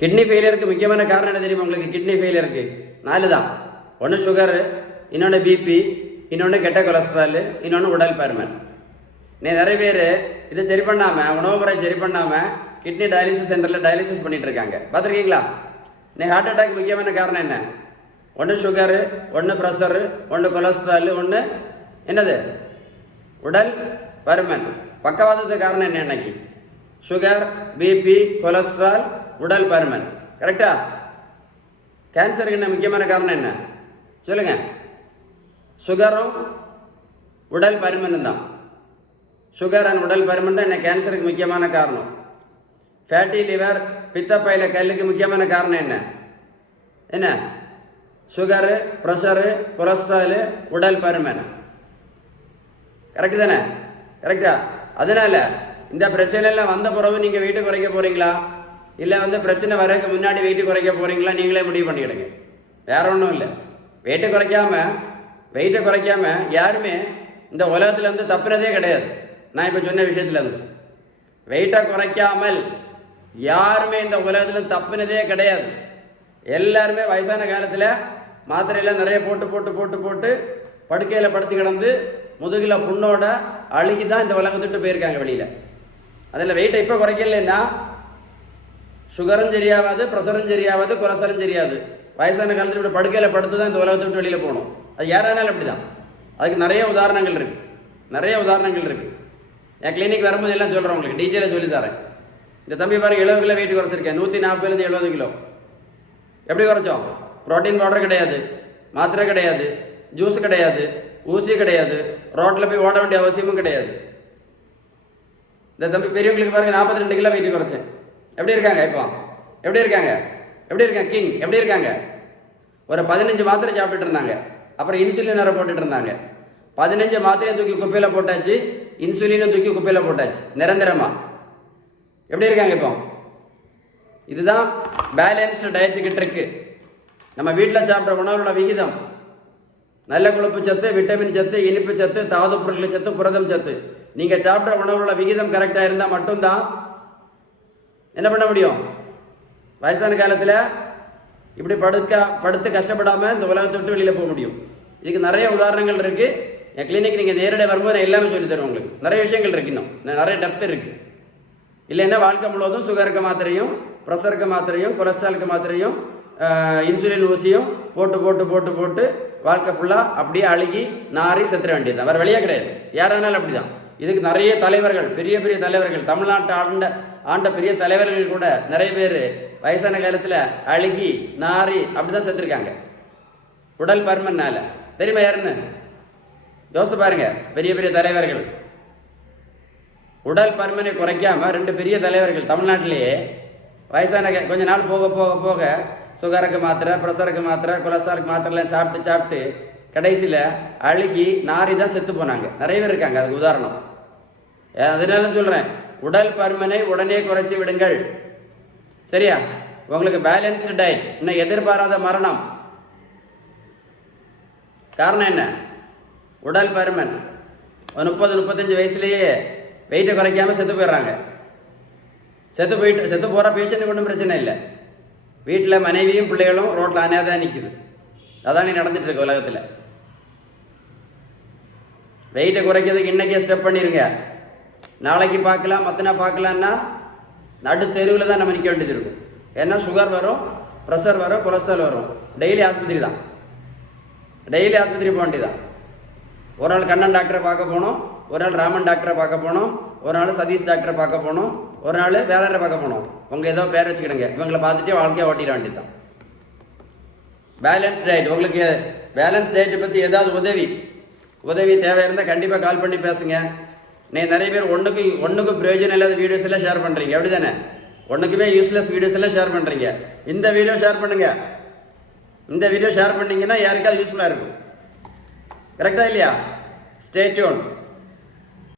Kidney ஃபெயிலியருக்கு முக்கியமான காரணம் என்ன தெரியுமா உங்களுக்கு? கிட்னி ஃபெயிலியருக்கு 4 தான். ஒன்று சுகரு, இன்னொன்று பிபி, இன்னொன்று கெட்ட கொலஸ்ட்ரால், இன்னொன்று உடல் பருமன். நிறைய பேர் இதை சரி பண்ணாமல், உணவு முறை சரி பண்ணாமல் கிட்னி டயாலிசிஸ் சென்டரில் டயாலிசிஸ் பண்ணிட்டு இருக்காங்க. பார்த்துருக்கீங்களா? ஹார்ட் அட்டாக் முக்கியமான காரணம் என்ன? ஒன்று சுகரு, ஒன்று ப்ரெஷரு, ஒன்று கொலஸ்ட்ரால், ஒன்று என்னது உடல் பருமன். பக்கவாதத்துக்கு காரணம் என்ன? இன்னைக்கு சுகர், பிபி, கொலஸ்ட்ரால், உடல் பருமன். கரெக்டா? கேன்சருக்கு என்ன முக்கியமான காரணம் என்ன சொல்லுங்க? சுகரும் உடல் பருமனும் தான். சுகர் அண்ட் உடல் பருமன் தான் என்ன கேன்சருக்கு முக்கியமான காரணம். ஃபேட்டி லிவர், பித்தப்பையில கல்லுக்கு முக்கியமான காரணம் என்ன? என்ன? சுகரு, ப்ரெஷரு, கொலஸ்ட்ராலு, உடல் பருமன். கரெக்டு தானே? கரெக்டா? அதனால இந்த பிரச்சனைலாம் வந்த பிறகு நீங்கள் வெயிட்டு குறைக்க போறீங்களா, இல்லை பிரச்சனை வரக்கு முன்னாடி வெயிட்டு குறைக்க போறீங்களா, நீங்களே முடிவு பண்ணிக்கிடுங்க. வேற ஒன்றும் இல்லை. வெயிட்டை குறைக்காம யாருமே இந்த உலகத்துல தப்புனதே கிடையாது. நான் இப்போ சொன்ன விஷயத்துல வெயிட்டை குறைக்காமல் யாருமே இந்த உலகத்துல தப்புனதே கிடையாது. எல்லாருமே வயசான காலத்தில் மாத்திரையெல்லாம் நிறைய போட்டு போட்டு போட்டு போட்டு படுக்கையில் படுத்து கிடந்து முதுகில் புண்ணோட அழுகி தான் இந்த உலகத்துட்டு போயிருக்காங்க வெளியில். அதில் வெயிட்டை இப்போ குறைக்கலன்னா சுகரும் சரியாகாது, ப்ரெஷரும் சரியாகாது, கொலஸ்ட்ராலும் சரியாது. வயசான காலத்தில் இப்படி படுக்கையில் படுத்து தான் இந்த உலகத்தை விட்டு வெளியில் போகணும். அது யாரானாலும் அப்படி தான். அதுக்கு நிறைய உதாரணங்கள் இருக்குது. என் கிளினிக் வரும்போது எல்லாம் சொல்கிறேன், உங்களுக்கு டீச்சரில் சொல்லி தரேன். இந்த தம்பி பாருங்க, 70 கிலோ வெயிட் குறைச்சிருக்கேன். 140 70 கிலோ. எப்படி குறைச்சோம்? ப்ரோட்டீன் பவுடர் கிடையாது, மாத்திரை கிடையாது, ஜூஸ் கிடையாது, ஊசி கிடையாது, ரோட்டில் போய் ஓட வேண்டிய அவசியமும் கிடையாது. இந்த தம்பி பெரியவங்களுக்கு பாருங்க, 42 கிலோ வெயிட் குறைச்சேன். எப்படி இருக்காங்க இப்போ? எப்படி இருக்காங்க கிங்? எப்படி இருக்காங்க? ஒரு 15 மாத்திரை சாப்பிட்டுட்டு இருந்தாங்க. அப்புறம் இன்சுலின் வேற போட்டுட்டு இருந்தாங்க. 15 மாத்திரையும் தூக்கி குப்பையில் போட்டாச்சு, இன்சுலினும் தூக்கி குப்பையில் போட்டாச்சு நிரந்தரமா. எப்படி இருக்காங்க இப்போ? இதுதான் பேலன்ஸ்டு டயட் கிட்ட இருக்கு. நம்ம வீட்டில் சாப்பிட்ற உணவுல விகிதம், நல்ல கொழுப்பு சத்து, விட்டமின் சத்து, இனிப்பு சத்து, தாது பொருட்கள் சத்து, புரதம் சத்து, நீங்க சாப்பிட்ற உணவுல விகிதம் கரெக்டா இருந்தா மட்டும்தான் என்ன பண்ண முடியும். வயசான காலத்தில் இப்படி படுத்து கஷ்டப்படாம இந்த உலகத்தை விட்டு வெளியில போக முடியும். இதுக்கு நிறைய உதாரணங்கள் இருக்கு. என் கிளினிக் நீங்க நேரடியாக வரும்போது நான் எல்லாமே சொல்லி தருவேன். உங்களுக்கு நிறைய விஷயங்கள் இருக்கு, இன்னும் நிறைய டெப்த் இருக்கு. இல்லைன்னா வாழ்க்கை முழுவதும் சுகருக்கு மாத்திரையும், ப்ரெஷருக்கு மாத்திரையும், கொலஸ்ட்ராலுக்கு மாத்திரையும், இன்சுலின் ஊசியும் போட்டு போட்டு போட்டு போட்டு வாழ்க்கை ஃபுல்லாக அப்படியே அழுகி நாரி செத்துற வேண்டியது தான். வேறு வழியே கிடையாது. யாரானாலும் அப்படி தான். இதுக்கு நிறைய தலைவர்கள், பெரிய பெரிய தலைவர்கள், தமிழ்நாட்டை ஆண்ட பெரிய தலைவர்கள் கூட நிறைய பேர் வயசான காலத்தில் அழுகி நாரி அப்படி தான் செத்துருக்காங்க உடல் பருமன்னால. தெரியுமா யாருன்னு? யோசித்து பாருங்க. பெரிய பெரிய தலைவர்கள் உடல் பருமனை குறைக்காம 2 பெரிய தலைவர்கள் தமிழ்நாட்டிலேயே வயசான கொஞ்ச நாள் போக போக போக சுகருக்கு மாத்திரை, ப்ரெஷருக்கு மாத்திரை, கொலஸ்ட்ராலுக்கு மாத்திரைலாம் சாப்பிட்டு கடைசியில் அழுகி நாரி தான் செத்து போனாங்க. நிறைய பேர் இருக்காங்க. அதுக்கு உதாரணம். அதனால சொல்கிறேன், உடல் பருமனை உடனே குறைச்சி விடுங்கள். சரியா? உங்களுக்கு பேலன்ஸ்டு டயட். இன்னும் எதிர்பாராத மரணம். காரணம் என்ன? உடல் பருமன். 30-35 வயசுலேயே வெயிட்டை குறைக்காம செத்து போயிடுறாங்க. செத்து போகிற பேஷண்ட்டுக்கு ஒன்றும் பிரச்சனை இல்லை. வீட்டில் மனைவியும் பிள்ளைகளும் ரோட்டில் அனாதான் நிற்குது. அதான் நடந்துட்டு இருக்கு உலகத்தில். வெயிட்டை குறைக்கிறதுக்கு இன்னைக்கே ஸ்டெப் பண்ணிருங்க. நாளைக்கு பார்க்கலாம், மத்தினா பார்க்கலான்னா நடு தெருவில் தான் நம்ம நிற்க வேண்டியது இருக்கும். ஏன்னா சுகர் வரும், ப்ரெஷர் வரும், கொலஸ்ட்ரால் வரும். டெய்லி ஆஸ்பத்திரி போக வேண்டியதான். ஒரு நாள் கண்ணன் டாக்டரை பார்க்க போகணும், ஒரு நாள் ராமன் டாக்டரை பார்க்க போகணும், ஒரு நாள் சதீஷ் டாக்டரை பார்க்க போகணும், ஒரு நாள் வேற பார்க்க போகணும். உங்கள் ஏதோ பேர் வச்சுக்கிடுங்க. இவங்களை பார்த்துட்டு வாழ்க்கையை ஓட்டிட வேண்டியது தான். Balance diet. உங்களுக்கு பேலன்ஸ் டயட்டை பற்றி ஏதாவது உதவி தேவை இருந்தால் கண்டிப்பாக கால் பண்ணி பேசுங்க. நிறைய பேர் ஒன்றுக்கும் பிரயோஜனம் இல்லாத வீடியோஸ் எல்லாம் ஷேர் பண்ணுறீங்க. அப்படி தானே? ஒன்றுக்குமே யூஸ்லெஸ் வீடியோஸ் எல்லாம் ஷேர் பண்ணுறீங்க. இந்த வீடியோ ஷேர் பண்ணுங்க. இந்த வீடியோ ஷேர் பண்ணீங்கன்னா யாருக்காவது யூஸ்ஃபுல்லாக இருக்கும். கரெக்டாக இல்லையா? Stay tune.